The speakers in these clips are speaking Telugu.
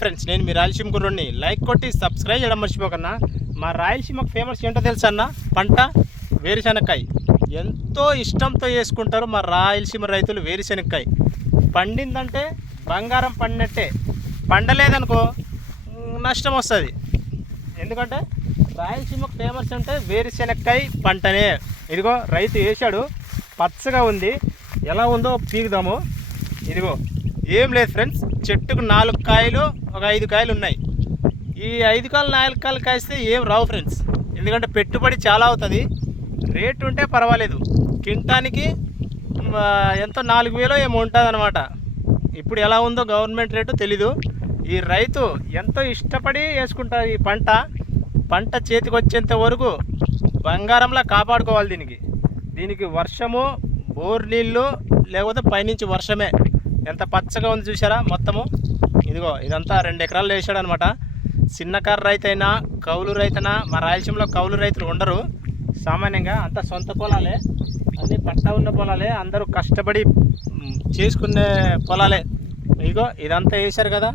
ఫ్రెండ్స్, నేను మీ రాయలసీమ గుర్రుని లైక్ కొట్టి సబ్స్క్రైబ్ చేయడం మర్చిపోకన్నా. మా రాయలసీమకు ఫేమస్ ఏంటో తెలుసా అన్న? పంట వేరుశనక్కాయ. ఎంతో ఇష్టంతో వేసుకుంటారు మా రాయలసీమ రైతులు వేరుశనక్కాయ. పండిందంటే బంగారం పండినట్టే, పండలేదనుకో నష్టం వస్తుంది. ఎందుకంటే రాయలసీమకు ఫేమస్ అంటే వేరుశనక్కాయ పంటనే. ఇదిగో రైతు వేసాడు, పచ్చగా ఉంది. ఎలా ఉందో పీకుదాము. ఇదిగో ఏం లేదు ఫ్రెండ్స్, చెట్టుకు 4 కాయలు, ఒక 5 కాయలు ఉన్నాయి. ఈ 5 కాయలు 4 కాయలు కాయిస్తే ఏం రావు ఫ్రెండ్స్, ఎందుకంటే పెట్టుబడి చాలా అవుతుంది. రేటు ఉంటే పర్వాలేదు, కింటానికి ఎంతో 4,000 ఏమో ఉంటుంది అనమాట. ఇప్పుడు ఎలా ఉందో గవర్నమెంట్ రేటు తెలీదు. ఈ రైతు ఎంతో ఇష్టపడి వేసుకుంటారు ఈ పంట చేతికి వచ్చేంత వరకు బంగారంలా కాపాడుకోవాలి. దీనికి వర్షము, బోర్ నీళ్ళు, లేకపోతే పైనుంచి వర్షమే. ఎంత పచ్చగా ఉంది చూసారా మొత్తము. ఇదిగో ఇదంతా 2 ఎకరాలు వేసాడు అనమాట. చిన్నకారు రైతైనా కౌలు రైతైనా, మా రాయలసీమలో కౌలు రైతులు ఉండరు సామాన్యంగా, అంతా సొంత పొలాలే, అన్నీ పట్టా ఉన్న పొలాలే, అందరూ కష్టపడి చేసుకునే పొలాలే. ఇదిగో ఇదంతా వేసారు కదా,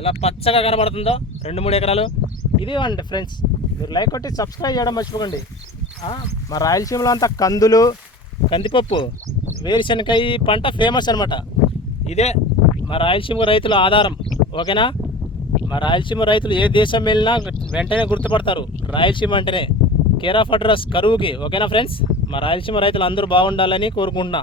ఎలా పచ్చగా కనబడుతుందో 2-3 ఎకరాలు. ఇది అండి ఫ్రెండ్స్, మీరు లైక్ కొట్టి సబ్స్క్రైబ్ చేయడం మర్చిపోకండి. మా రాయలసీమలో అంతా కందులు, కందిపప్పు, వేరుశనకాయ పంట ఫేమస్ అనమాట. ఇదే మా రాయలసీమ రైతుల ఆధారం. ఓకేనా? మా రాయలసీమ రైతులు ఏ దేశం వెళ్ళినా వెంటనే గుర్తుపడతారు రాయలసీమ అంటేనే. కేర్ ఆఫ్ అడ్రస్ కరువుకి. ఓకేనా ఫ్రెండ్స్? మా రాయలసీమ రైతులు అందరూ బాగుండాలని కోరుకుంటున్నా.